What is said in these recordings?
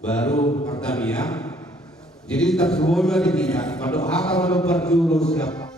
baru Artamia. Jadi tak semua ditinggal. Pada hal berjurus siapa?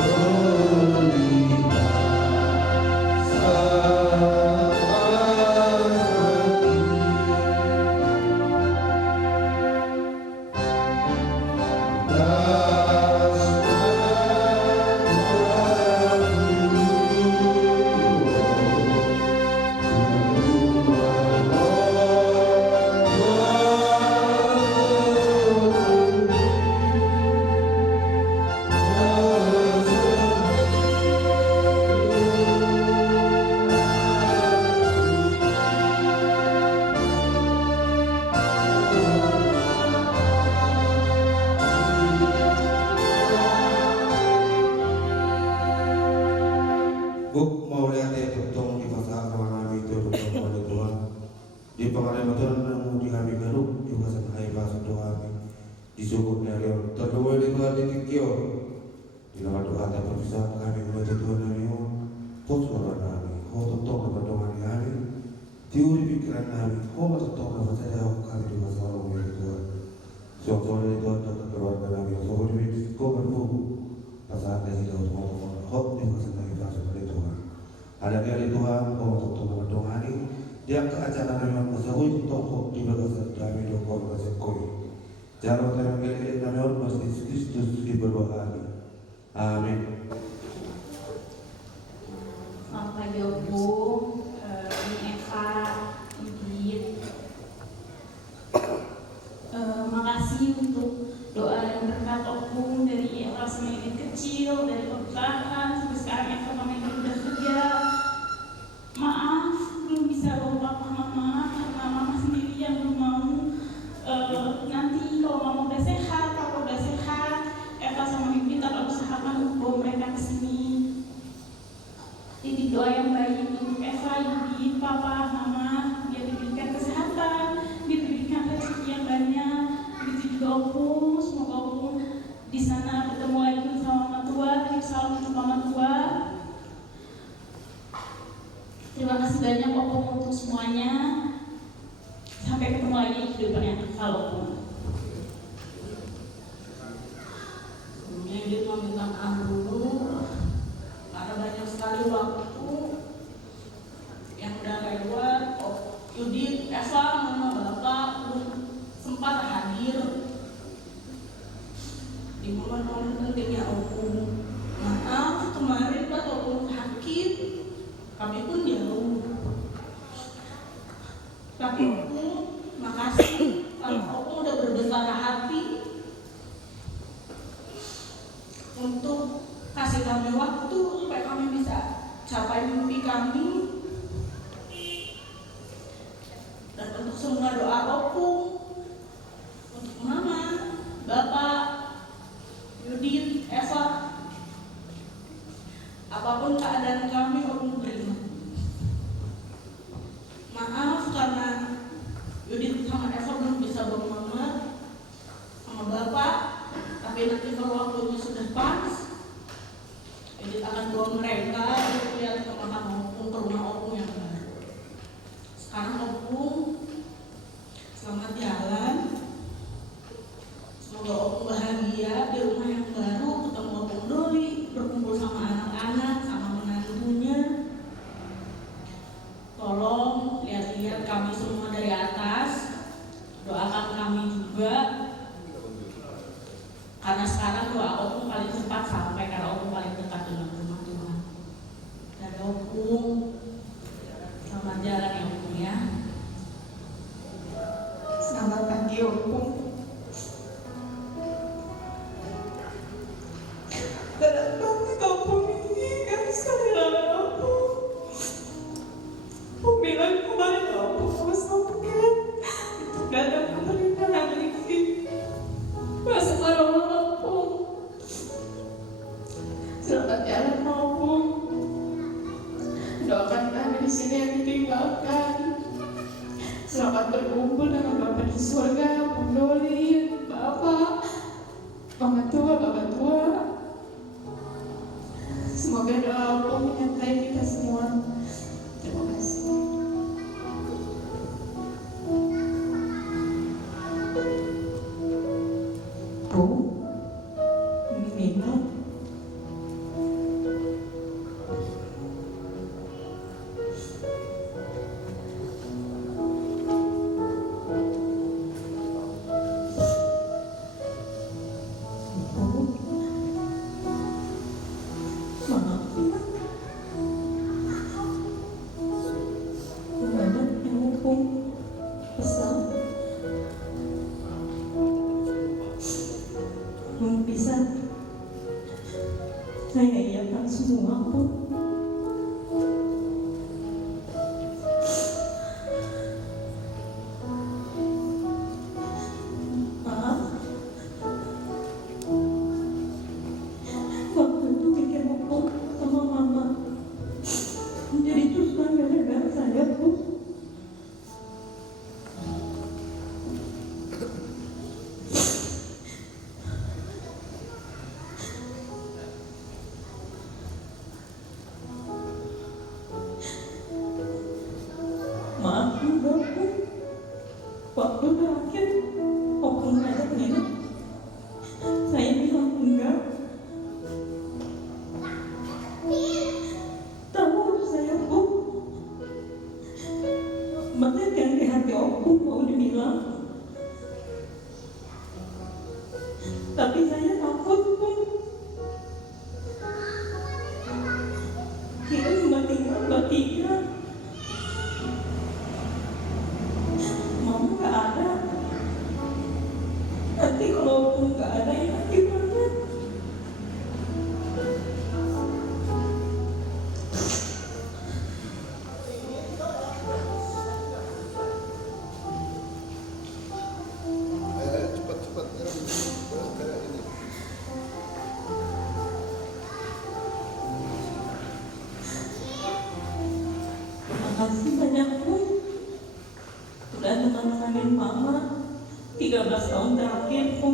Oh Guk mau lihat ya tutong di pasar kawan kami itu tutong oleh Tuhan. Di pengalaman Tuhan namu di kami garuk di pasar hai pasar Tuhan di suku narion terlalu di Tuhan di tikio di nama Tuhan tak berpisah kami menuju Tuhan kami pos suara kami tutong dapat Tuhan kami teori pikiran kami tutong dapat saja kami di pasar oleh Tuhan. Soalnya Tuhan tak keluarga kami soalnya kau berbuku pasar dari Tuhan di pasar kami pasar oleh Tuhan. Ada kali Tuhan kau tutong dapat Tuhan ini dia ke acara memang masawit toko di bagian kami dokor masih koi. Jangan terlalu kali kami orang masih Kristus di berbahagia. Amin. Selamat pagi Opu, ini Eva, Ibit. Makasih untuk doa dan berkat Opu dari Eva semakin kecil, dari pernikahan sampai sekarang Eva kami udah kerja. Maaf belum bisa bawa papa mama karena mama sendiri yang belum mau. Nanti kalau mama udah sehat, papa udah sehat, Eva sama Bibi akan usahakan bawa mereka ke sini. Titik doa yang baik untuk Eva, Bibi, papa, mama, biar diberikan kesehatan, diberikan rezeki yang banyak. Begitu juga Opu, semoga Opu di sana bertemu lagi sama mama tua, titip salam untuk mama tua. Terima kasih banyak Opu untuk semuanya. Sampai ketemu lagi di kehidupan yang kekal Opu. Sebelumnya dia mau minta maaf dulu karena banyak sekali waktu yang udah lewat. Yudit, Eva, mama, bapak belum sempat hadir di momen-momen pentingnya Opu. Maaf kemarin pas Opu sakit kami pun jauh. Tapi Opu, makasih karena Opu udah berbesar hati untuk kasih kami waktu supaya kami bisa capai mimpi kami. Dan untuk semua doa Opu untuk mama, bapak, Yudit, Eva, apapun keadaan kami Opu terima. Maaf karena Yudit sama Eva belum bisa bawa mama sama bapak, tapi nanti kalau waktunya sudah pas Yudit akan bawa mereka untuk lihat ke makam Opu, ke rumah Opu yang baru. Sekarang Opu selamat jalan, semoga Opu bahagia di rumah yang baru, ketemu Opu Doli, berkumpul sama anak-anak, sama menantunya. Tolong lihat-lihat kami semua dari atas, doakan kami juga, karena sekarang doa Opu paling cepat sampai karena Opu paling dekat dengan rumah Tuhan. Dari Opu, selamat jalan ya Opu ya. Selamat pagi Opu. Berat banget Opu ini, gak bisa dilawan Opu. Opu bilang kemarin Opu mau sampai itu gak ada pemerintahan lagi. Masa orang Opu. Selamat jalan Opu. Doakan kami di sini yang ditinggalkan. Selamat berkumpul dengan Bapak di surga, Bung Doli, Bapak, Mama tua, Bapak tua. Semoga doa Allah menyertai kita semua. Terima kasih. Bu, ini Nina. Bisa saya iakan semua pun. Maaf, waktu itu pikir Opo sama mama menjadi susah gara-gara saya, Bu. Maaf juga, Bu. Waktu terakhir waktu ngajak nginep, saya bilang enggak. Tahu saya, Bu, banyak yang di hati aku mau dibilang, tapi saya takut, Bu. Kita cuma tinggal bertiga. Mama gak ada. Nanti kalaupun gak ada, ya gimana? Cepat ini. Makasih banyak, Bu, udah nemenin Mama 13 tahun terakhir, Bu.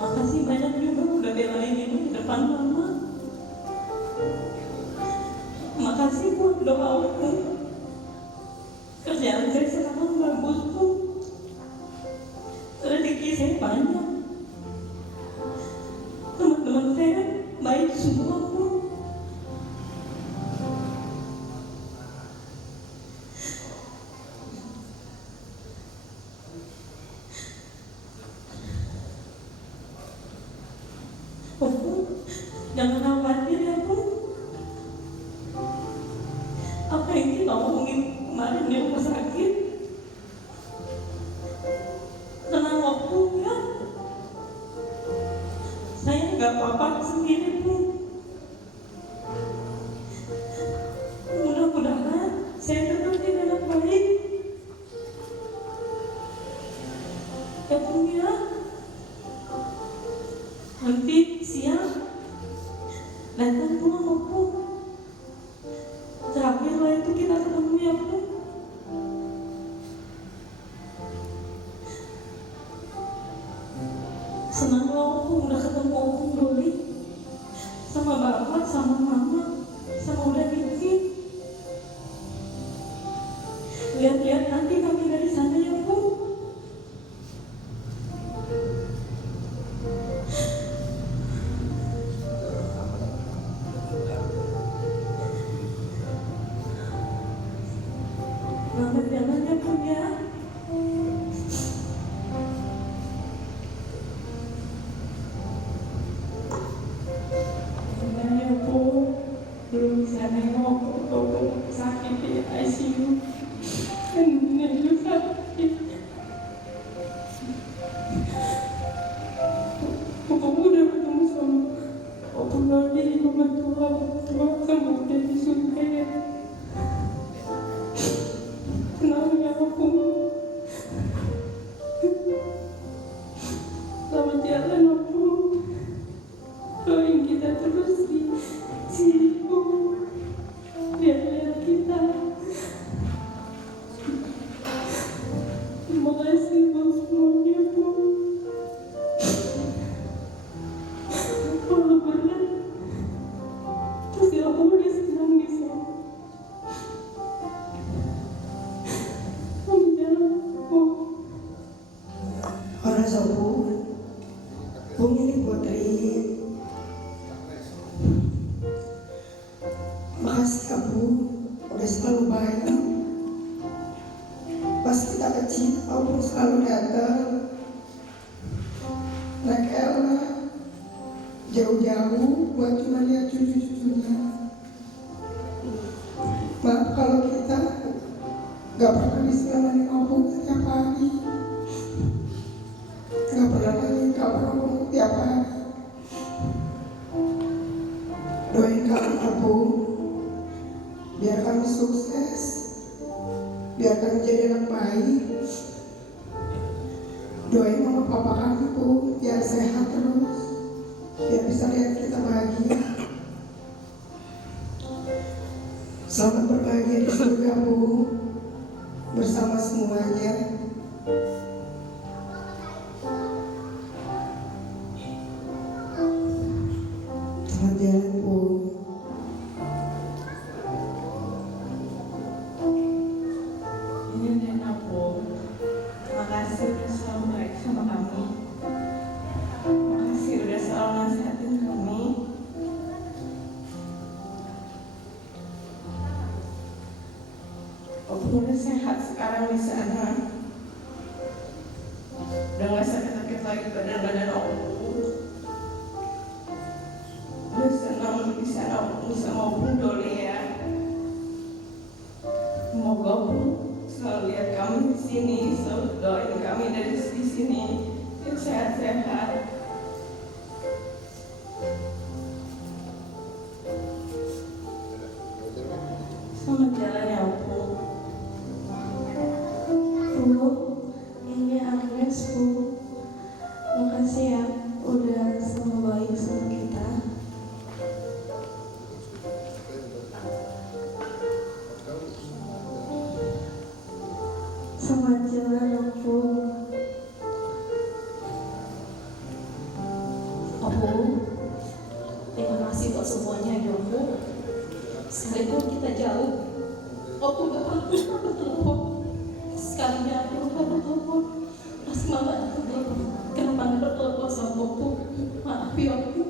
Makasih banyak juga udah belain Ibu di depan Mama. Makasih buat doa, Bu. Kerjaan saya sekarang bagus, Bu. Rezeki saya banyak. Teman-teman saya baik semua, Bu. Bu, jangan khawatir ya, Bu. Apa yang kita omongin kemarin di rumah sakit, tenang waktu ya. Saya nggak apa-apa sendiri, Bu. Mudah-mudahan saya tetap di dalam baik. Ya, Bu ya. Nanti siang datang pulang, Bu. Terakhir lah itu kita ketemu ya, Bu. Senang loh, Bu, udah ketemu Om Doli sama Bapak, sama Mama, sama udah Vivi. Lihat-lihat nanti kami dari sana ya, Bu. Selamat jalan ya, Bu ya. Sebenarnya, Bu, belum bisa nengok waktu sakit di ICU. Dan ini juga sakit. Aku udah ketemu sama Om Doli, Mama tua, sama udah disuntik. Kenalnya aku. Selamat jalan, aku. Doain kita terus di sini, Bu. Lihat-lihat kita. Terima kasih buat semuanya, Bu. Kalau benar, pasti aku udah senang di sana. Selamat jalan, Bu. Orang Zobu, Bung ini buat Ri. Makasih ya, Bu, udah selalu baik. Pas kita kecil, Abang selalu datang. Naik Ella jauh-jauh buat cuma lihat cucu-cucunya. Maaf kalau kita gak pernah bisa nemenin Abang setiap hari. Gak pernah lagi, gak pernah ngomong tiap hari. Doain kami, Abu, biar kami sukses, biar kami jadi anak baik. Doain mama papa kami, Bu, biar sehat terus, biar bisa lihat kita bahagia. Selamat berbahagia di surgamu bersama semuanya. Selamat jalan, Bu. Ini nenek aku. Terima kasih udah selalu baik sama kami. Terima kasih udah selalu nasihatin kami. Aku udah sehat sekarang di sana. Udah gak sakit-sakit lagi badan-badan aku. Udah senang di sana sama Om Doli ya. Semoga Om selalu lihat kami di sini, selalu doain kami dari di sini biar sehat-sehat. Selamat jalan ya Bu. Bu, ini Agnes Bu. Makasih ya udah selalu baik sama kita. Selamat jalan Bu. Bu, terima kasih buat semuanya ya Bu. Sekalipun kita jauh, aku gak pernah bertelepon. Sekalinya aku lupa bertelepon. Pas mama bertelepon, kenapa gak bertelepon sama Bu? Maaf ya Bu.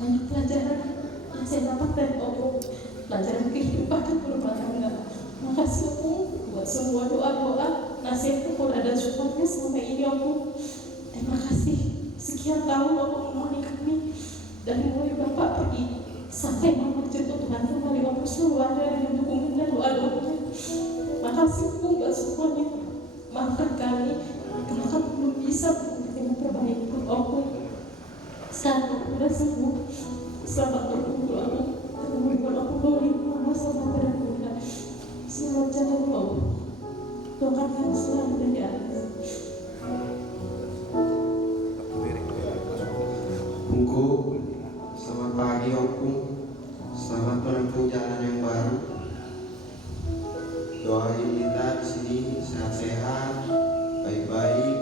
Banyak pelajaran yang saya dapat dari Bu. Pelajaran kehidupan berumah tangga. Makasih Bu buat semua doa-doa, nasihat dan supportnya selama ini Bu. Terima kasih. Sekian tahun aku menemani kami dari mulai Bapak pergi sampai mama jatuh Tuhan kembali, aku selalu ada dengan dukungan dan doa-doanya. Makasih Bu buat semuanya. Maafkan kami karena kami belum bisa memperbaiki aku. Sekarang aku sudah sembuh. Selamat berkumpul aku ketemu aku Doli, mama sama pada Bunda. Selamat jalan Bu. Doakan kami selalu ada di atas. Bungku, selamat pagi Opung. Selamat menempuh jalan yang baru. Doain kita di sini sehat-sehat, baik-baik,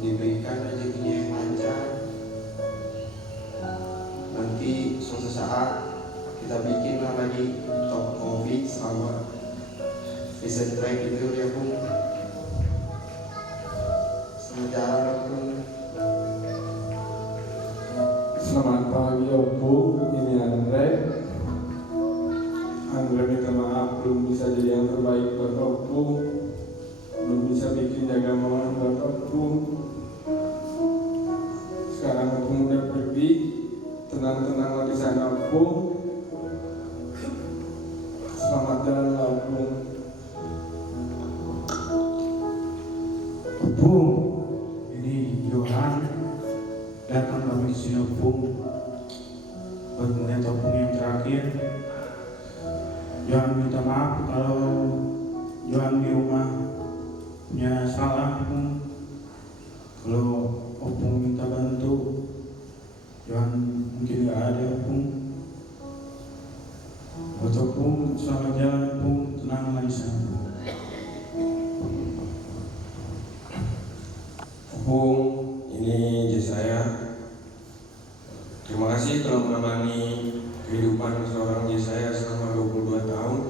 diberikan rezekinya yang lancar. Nanti suatu saat kita bikinlah lagi top covid sama vision track itu ya Bung. Selamat jalan Opung. Selamat pagi Opung, ini Andre. Andre minta maaf belum bisa jadi yang terbaik buat Opung, belum bisa bikin jaga mama buat Opung. Sekarang Opung udah pergi, tenang-tenang di sana Opung. Selamat jalan Opung. Opung, ini Johan datang kami di sini Opung buat melihat Opung yang terakhir. Johan minta maaf kalau Johan di rumah punya salah Opung. Kalau Opung minta bantu, Johan mungkin gak ada Opung. Buat Opung selamat jalan Opung, tenang di sana. Opung, ini Jess saya. Terima kasih telah menemani kehidupan seorang Jess saya selama 22 tahun.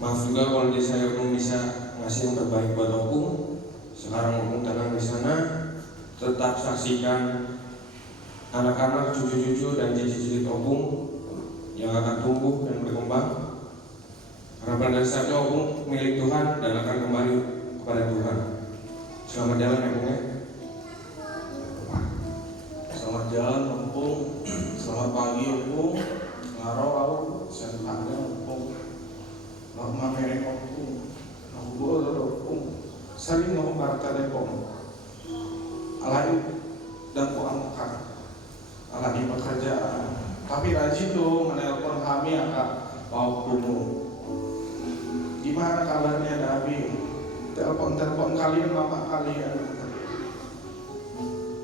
Maaf juga kalau Jess saya belum bisa ngasih yang terbaik buat Opung. Sekarang Opung tenang di sana. Tetap saksikan anak-anak, cucu-cucu dan cicit-cicit Opung yang akan tumbuh dan berkembang. Karena pada dasarnya Opung milik Tuhan dan akan kembali kepada Tuhan. Selamat jalan ya Opung ya. Selamat jalan Opung. Selamat pagi Opung. Ngaro aku senangnya Opung. Nak mamerek Opung. Aku boleh Opung. Sering ngomong telepon. Alai dan ku angkat. Alai pekerjaan. Tapi rajin tuh menelpon kami agak mau dulu. Gimana kabarnya Dabi? Telepon kalian mama kalian.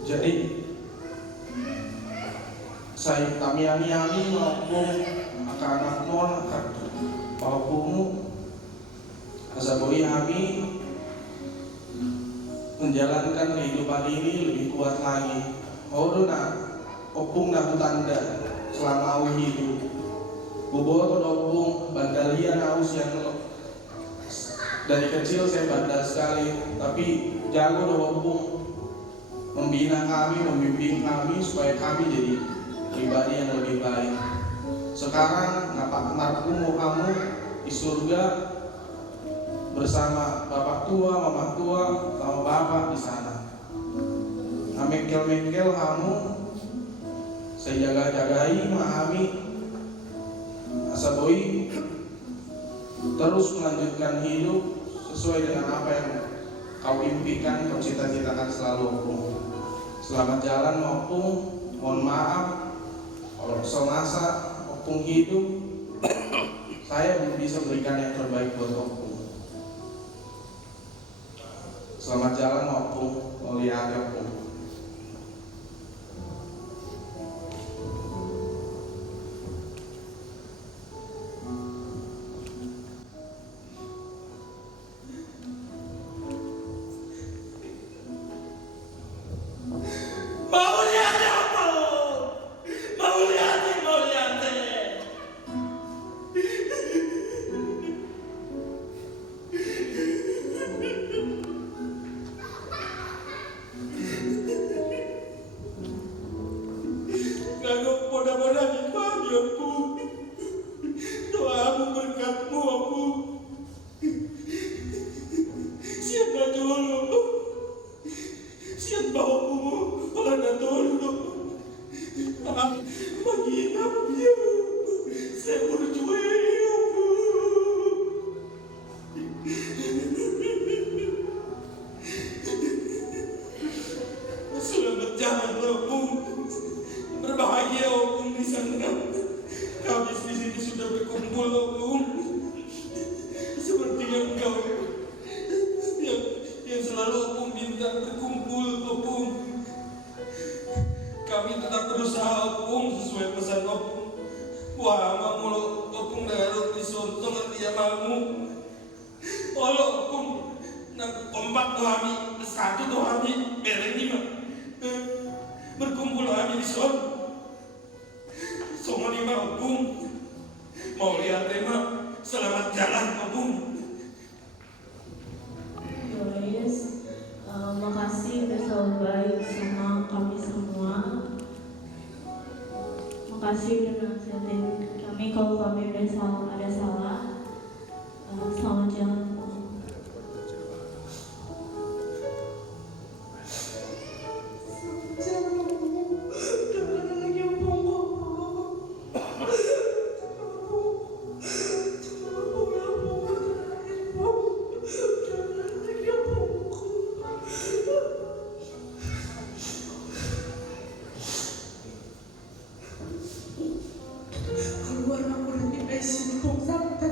Jadi Saya kami ami maupun anak mon maupun asaboi kami menjalankan kehidupan ini lebih kuat lagi. Opung na tanda selama aku hidup. Bobo opung bandalian aus yang dari kecil saya bandel sekali, tapi jago opung membina kami, membimbing kami supaya kami jadi pribadi yang lebih baik. Sekarang ngapak markumu kamu di surga bersama bapak tua, mama tua, sama bapak di sana. Mengkel kamu saya jagai memahami asaboi terus melanjutkan hidup sesuai dengan apa yang kau impikan, kau cita-citakan selalu opung. Selamat jalan opung, mohon maaf kalau semasa opung hidup saya belum bisa berikan yang terbaik buat opung. Selamat jalan opung, lihat opung. Makasih udah selalu baik sama kami semua. Makasih udah nasihatin kami kalau kami udah ada salah. Selamat jalan. Keluar aku dari besi, kok sampai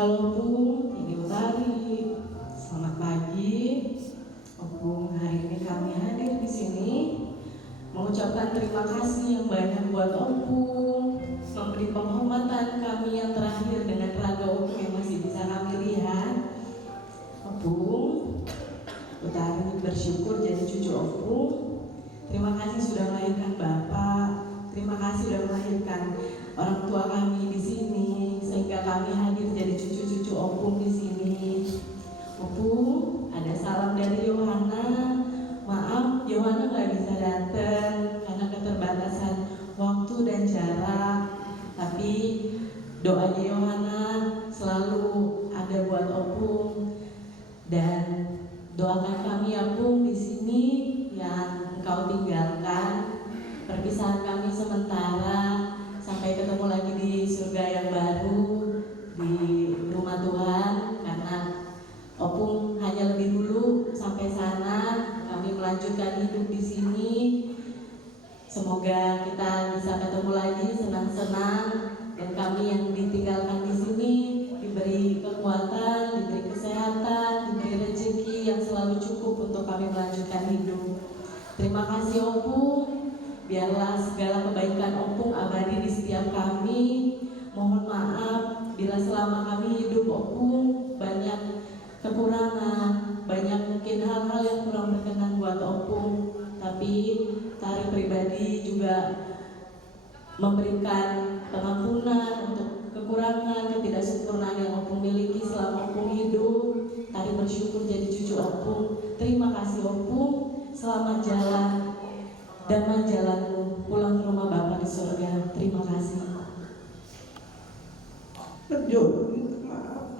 Halo Bung, ini Utari. Selamat pagi. Bung, hari ini kami hadir di sini mengucapkan terima kasih yang banyak buat Opung, memberi penghormatan kami yang terakhir dengan raga Opung yang masih bisa kami lihat. Opung, Utari bersyukur jadi cucu Opung. Terima kasih sudah melahirkan Bapak. Terima kasih sudah melahirkan orang tua kami di sini sehingga kami hadir jadi cucu-cucu Opung di sini. Opung, ada salam dari Yohana. Maaf, Yohana nggak bisa datang karena keterbatasan waktu dan jarak. Tapi doanya Yohana selalu ada buat Opung dan doakan kami Opung di sini yang engkau tinggalkan. Perpisahan kami sementara sampai ketemu lagi di surga yang baru di rumah Tuhan, karena Opung hanya lebih dulu sampai sana. Kami melanjutkan hidup di sini. Semoga kita bisa ketemu lagi senang-senang, dan kami yang ditinggalkan di sini diberi kekuatan, diberi kesehatan, diberi rezeki yang selalu cukup untuk kami melanjutkan hidup. Terima kasih Opung. Biarlah segala kebaikan Opung abadi di setiap kami. Mohon maaf bila selama kami hidup Opung banyak kekurangan, banyak mungkin hal-hal yang kurang berkenan buat Opung. Tapi Tari pribadi juga memberikan pengampunan untuk kekurangan, ketidaksempurnaan yang Opung miliki selama Opung hidup. Tari bersyukur jadi cucu Opung. Terima kasih Opung. Selamat jalan. Damai jalanmu pulang ke rumah Bapa di surga. Terima kasih. Berjodoh, maaf.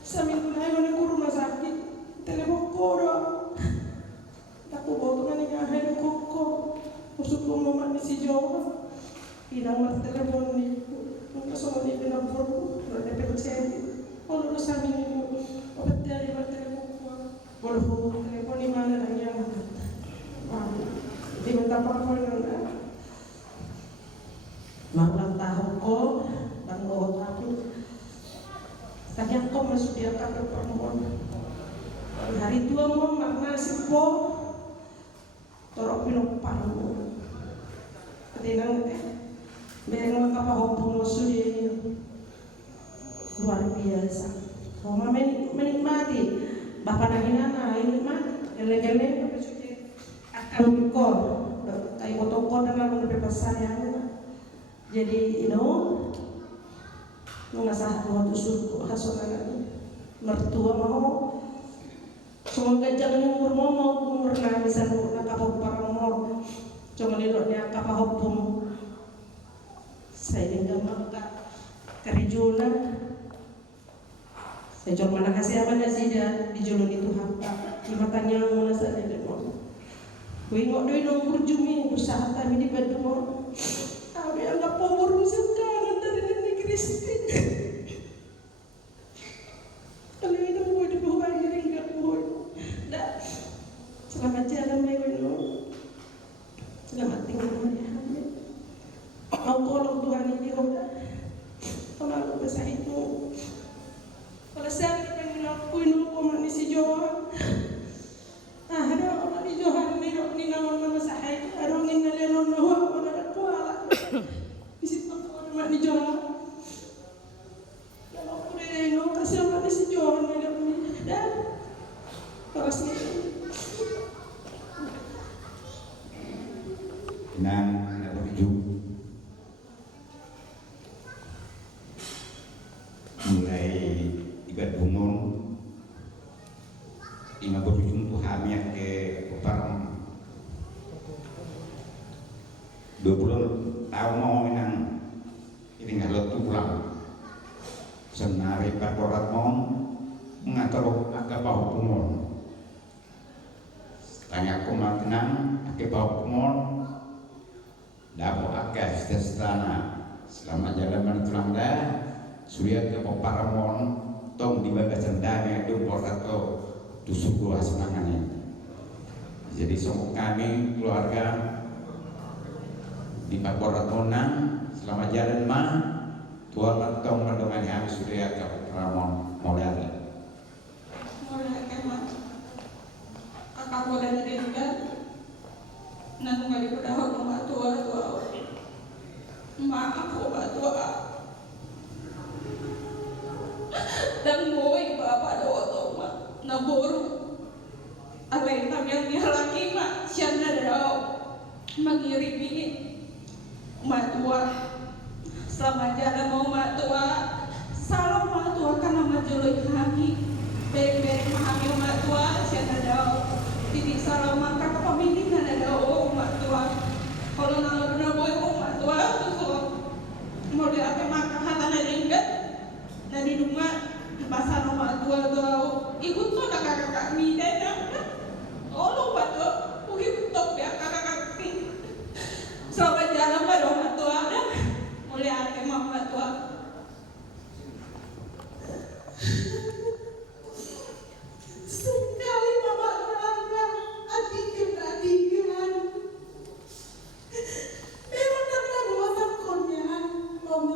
Sambil naik ke rumah sakit, telepon koro. Aku bawa teman yang ada koko. Usut rumah si Jawa. Hilang mati telepon ni. Mungkin semua ni bilang koro. Ada pencet. Kalau sambil ni, apa dari telepon koro. Kalau telepon ni mana lagi yang di minta apa dengan malam tahun ko dan bawa aku. Tadi aku masuk dia ke perempuan. Hari tua mau makna si po torok pinok paru. Ketinang bereng apa hobi musuh dia ini luar biasa. Mama menikmati. Bapak nagina ini mah geleng-geleng apa cuci akan kor kayak foto-foto dengan lebih besar yang jadi mengasah waktu suku hasolan mertua mau semoga jangan umur mau na bisa nakapag parang mo cuma niloknya kapahopum saya hingga maka kerjuna. Saya cuma mana kasih apa sih dia di julun itu hampa. Matanya mana saja dia mau. Wingok doi nomor jumi berusaha kami di Bandung. Kami anggap pomor sekarang dari negeri Kristi. Kalau itu mau dibawa ini enggak boleh. Dah. Selamat jalan Meweno. Selamat tinggal ya. Aku kalau Tuhan ini roda. Kalau aku besar itu. Kalau saya pengen lakuin hukuman si Jawa, ada orang di Jawa ni nama saya itu orang yang nelayan orang orang kuala, di situ orang di Jawa. Kalau aku dari no kasih orang si Jawa ni dan kalau sih. Nang ada tujuh mulai ikat bungon ina berujung tuh hamil ke Parang 20 tahun mau minang ini ngalot tuh pulang senari pakorat mau mengatur agak bau kumon tanya aku makinang agak bau kumon dapo agak istana selama jalan menulang dah Surya ke Paramon tong di bagas cendana itu portato tusuku asmangannya. Jadi semua kami keluarga di Pakoratonang selamat jalan ma Tuhan mentong mendomani habis sudah ke Ramon Maulari. Mulai kemat kakak boleh didengar nang ngali pedahon nama tua maaf aku tua dan boy bapak doa toma naboru alay yang dia laki mak siapa dao mengirimi mak tua selamat jalan mau mak tua salam mak tua karena majuloi kami berek memahami mak tua siapa dao titik salam mak kakak pemimpin ada dao mak tua kalau nalur boy mak tua tuh mau diapain mak hatan ada ingat nadi rumah pasar mak tua ikut tuh ada kakak kami dan oh mak tua ikut top ya kakak kami selamat jalan mak tua mulai ate mak tua sekali mama rana adikan memang karena bawa sakonya mama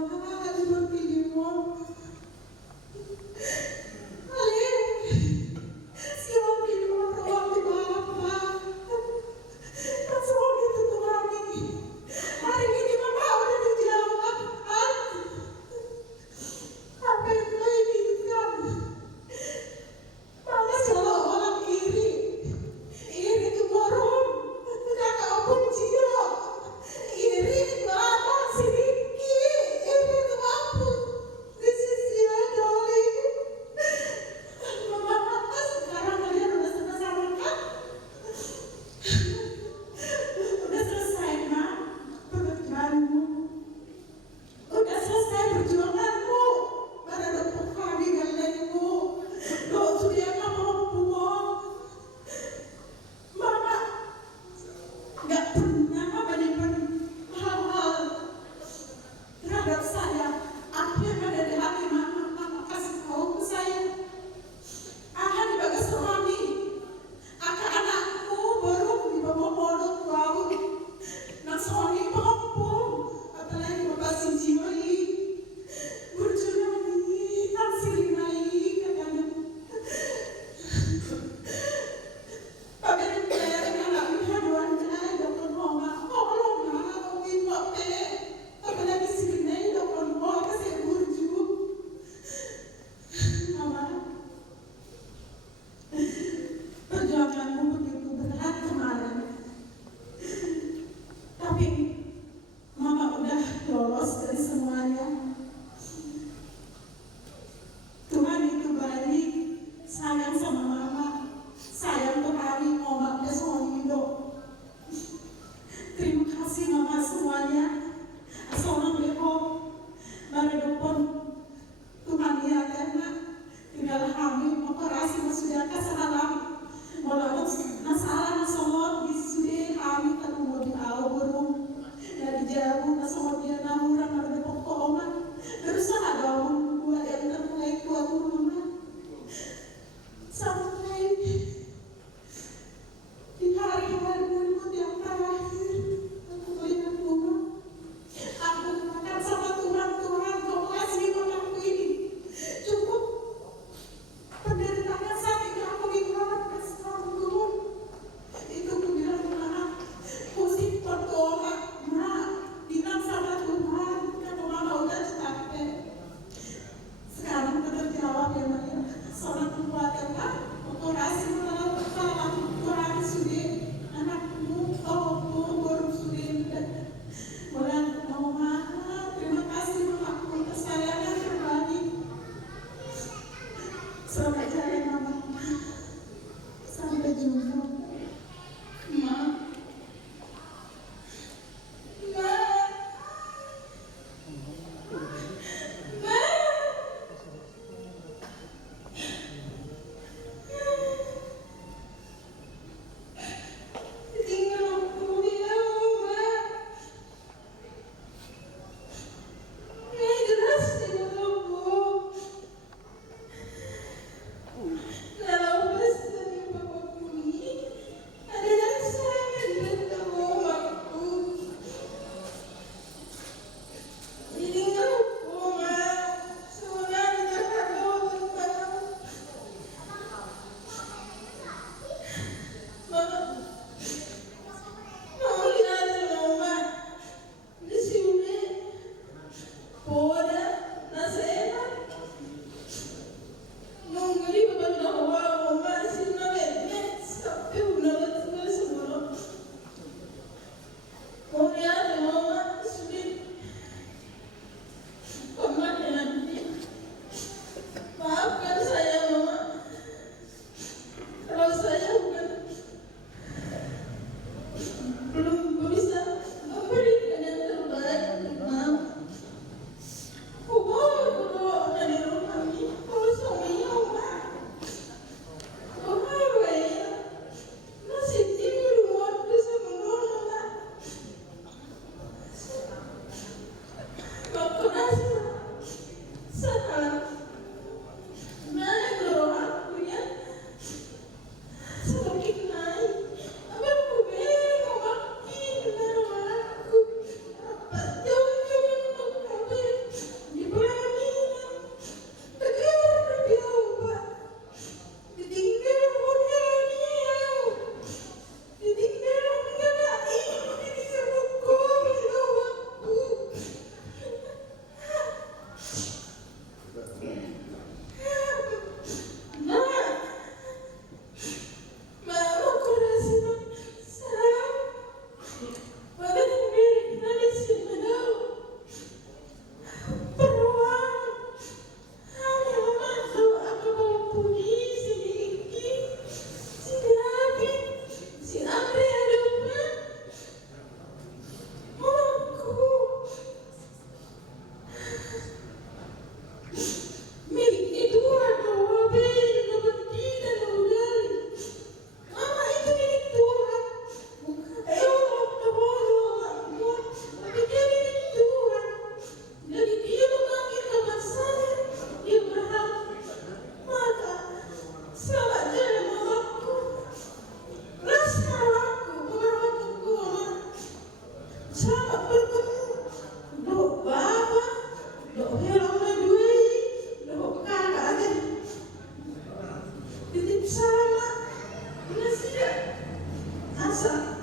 asa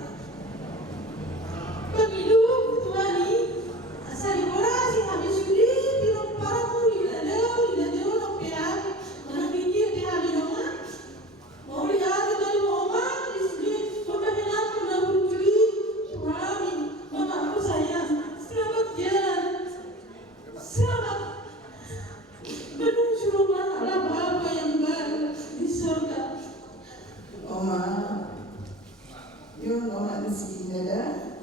pemilu Tuhan ini asa diorasi habis sudah bilang paraku tidak jauh sampai hari mana pikir di hari nama mau lihat dari mama di sini pembelaan sudah berjudi suami mama aku sayang selamat jalan selamat menuju rumah Allah Bapa yang baru di surga. Oma, yun oma di sini ada,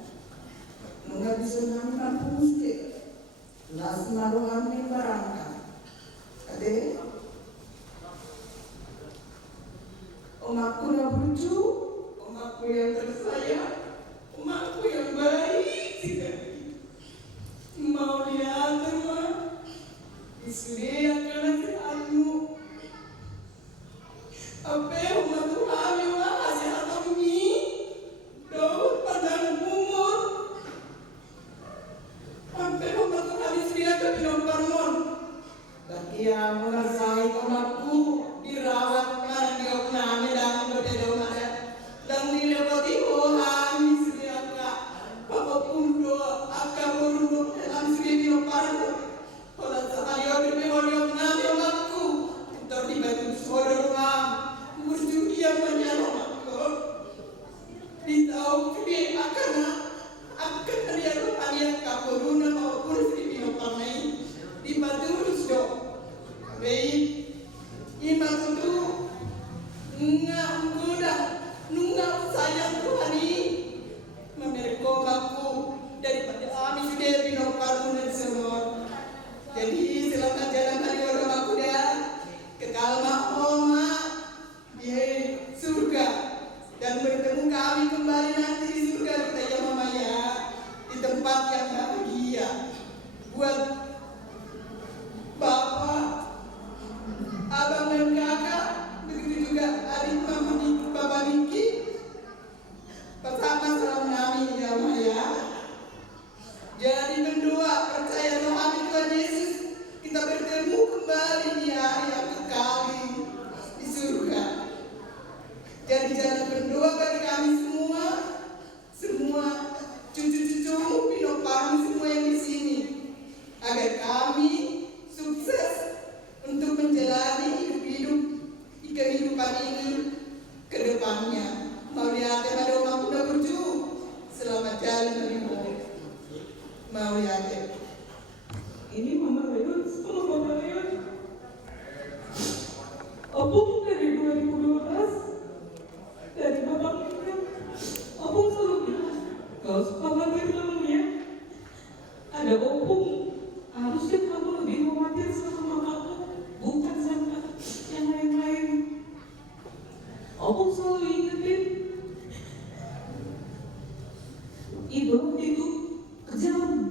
nggak bisa ngambil pusti, las maluan ni barangka, ade, omaku yang lucu, omaku yang tersayang, omaku yang baik sekali, mau lihat rumah. Isli yang kena sehatmu apa yang Tuhan yang kasih hatamu daud pada umur apa yang Tuhan isli yang kena parmon bagi yang menasai komaku dirawat karena dia kena dan berbeda mana dan dilewati orang isli yang apa pun doa akan merunduk dalam isli yang parmon. Kalau saya lebih orang nanti aku terlibat saudara orang mesti dia menyalon aku ditahu dia akan dia lupa kapuruna maupun sini pernah dibantu sudah baik iman itu nggak sayang Tuhan ini memeriksa aku daripada kami sudah binokaru dan semua. Jadi selamat jalan hari orang aku dah kekal mahoma di surga dan bertemu kami kembali nanti di surga kita ya mama ya di tempat yang bahagia buat bapak, abang dan kakak begitu juga adik mama bapak Niki bersama salam kami ya mama ya. Jadi berdoa percaya Tuhan Tuhan Yesus kita bertemu kembali di hari yang kekali di surga. Jadi jangan berdoa bagi kami semua cucu-cucumu, pinoparmu semua yang di sini, agar kami sukses untuk menjalani hidup kehidupan ini ke depannya. Mau lihat ada orang muda berjuang, selamat jalan beribu. Mau lihat ini mama Leon, sekolah mama Leon. Opung dari 2012 dari bapak Leon. Opung selalu bilang kalau sekolah Leon ya ada opung harusnya kamu lebih khawatir sama mamaku bukan sama yang lain-lain. Opung selalu ingetin ibu itu kejam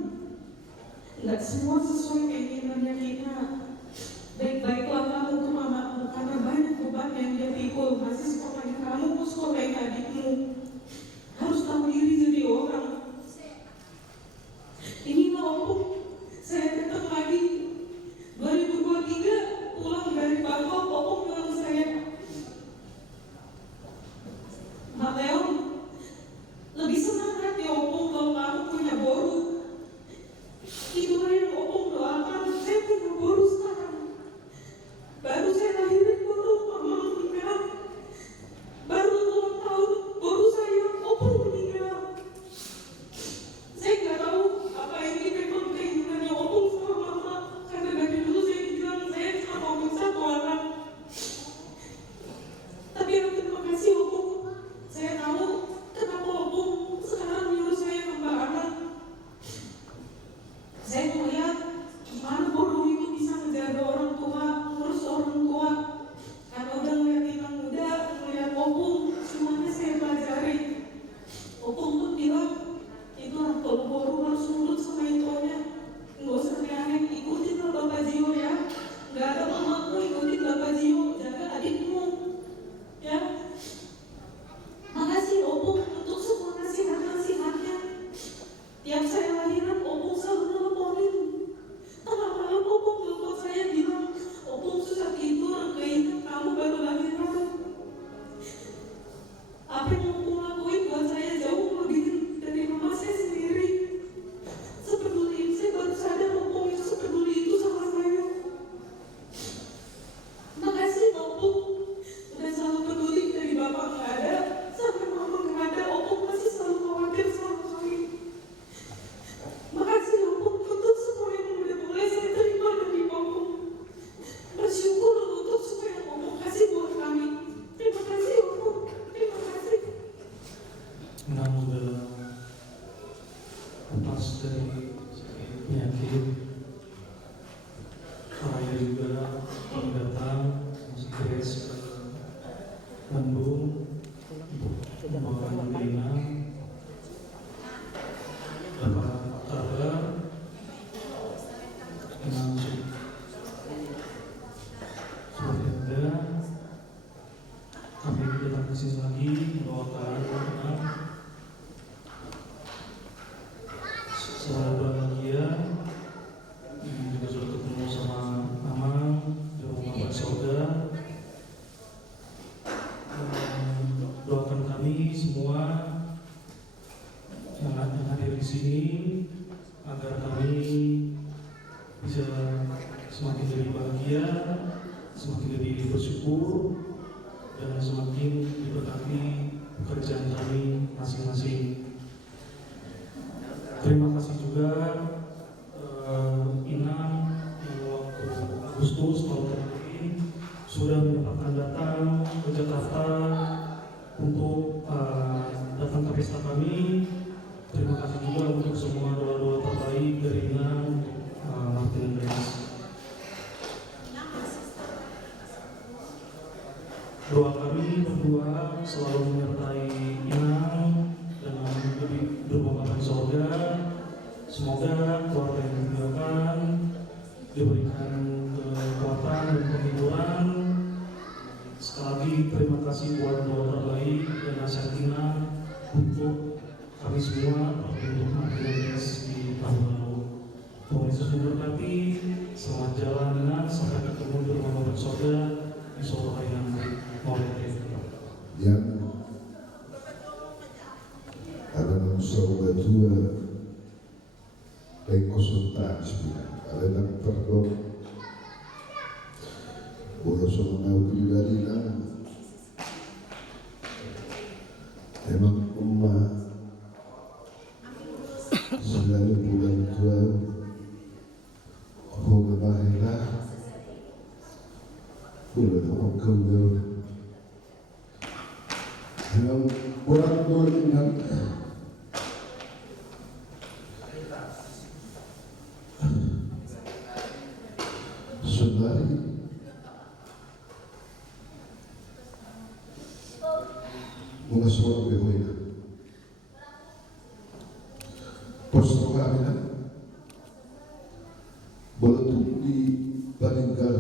Inang udah lepas dari penyakit. Saya juga datang masih Grace ke Bandung membawa Dina. Dapat kabar Inang sudah ada. Kami datang ke sini lagi mendoakan Inang selalu bahagia. Juga sudah ketemu sama Amang di rumah Pak Soda. Doakan kami semua yang hadir di sini agar kami bisa semakin lebih bahagia, semakin lebih bersyukur, dan semakin diberkati pekerjaan kami masing-masing. Terima kasih juga Inang yang waktu Agustus tahun ini sudah menyempatkan datang ke Jakarta untuk datang ke pesta kami. Terima kasih juga untuk semua doa-doa terbaik dari Inang, Martin dan Grace. Doa kami berdua selalu menyertai Inang dengan bermoga di sorga. Semoga keluarga yang ditinggalkan diberikan kekuatan dan kehidupan. Sekali lagi terima kasih buat doa terbaik dan nasihat Inang untuk kami semua, untuk Martinez di tahun lalu. Tuhan Yesus memberkati. Selamat jalan Inang sampai ketemu di rumah Bapak Sorga di sore hari nanti. Yang ada dalam surga juga baik konsultan ada dalam perdom boleh semua pribadi emang umat selalu bulan tua hoga bahaya boleh tak kau yang orang dengan saudari mengasuh behoina persoalannya boleh di paninggal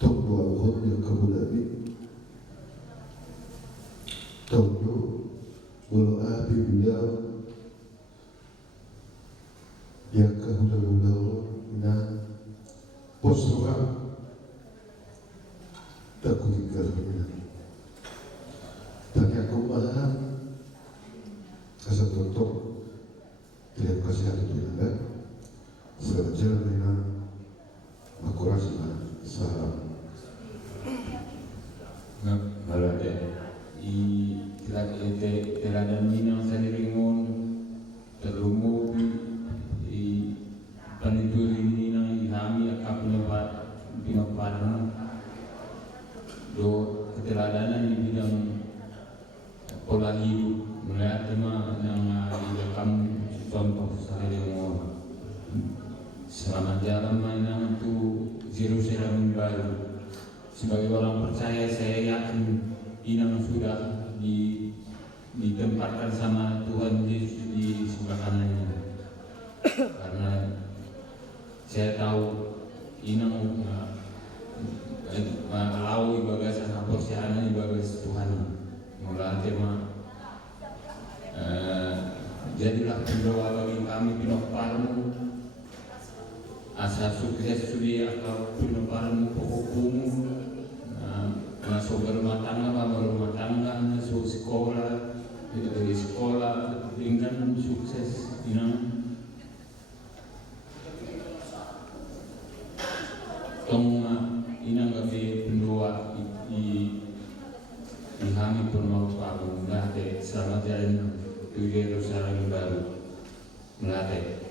tok dua hot yang kabulani tok do boleh api beliau yang kahula-hula na postura tak kunikar tanya kumaha asa tutup tidak kasih ada tidak sejalan dengan akurasi salam Balada i teladan minang saniringon terlumu i panituri minang ihami akapnya pinaparan do keteladanan di bidang pola hidup melihat tema yang dilakukan contoh saniringon selamat jalan mainan itu Yerusalem baru. Sebagai orang percaya, saya yakin Inang sudah ditempatkan sama Tuhan Yesus di sebelah kanannya. Karena saya tahu Inang melalui bagas persianan bagas Tuhan. Mulai tema jadilah pendoa bagi kami pinoparmu. Asa sukses sudi atau pinoparmu pokokmu. Masuk rumah tangga, masuk sekolah, dari sekolah, dengan sukses, Inang kami pendoa di kami pun mau pakai selamat jalan ke Yerusalem baru melatih.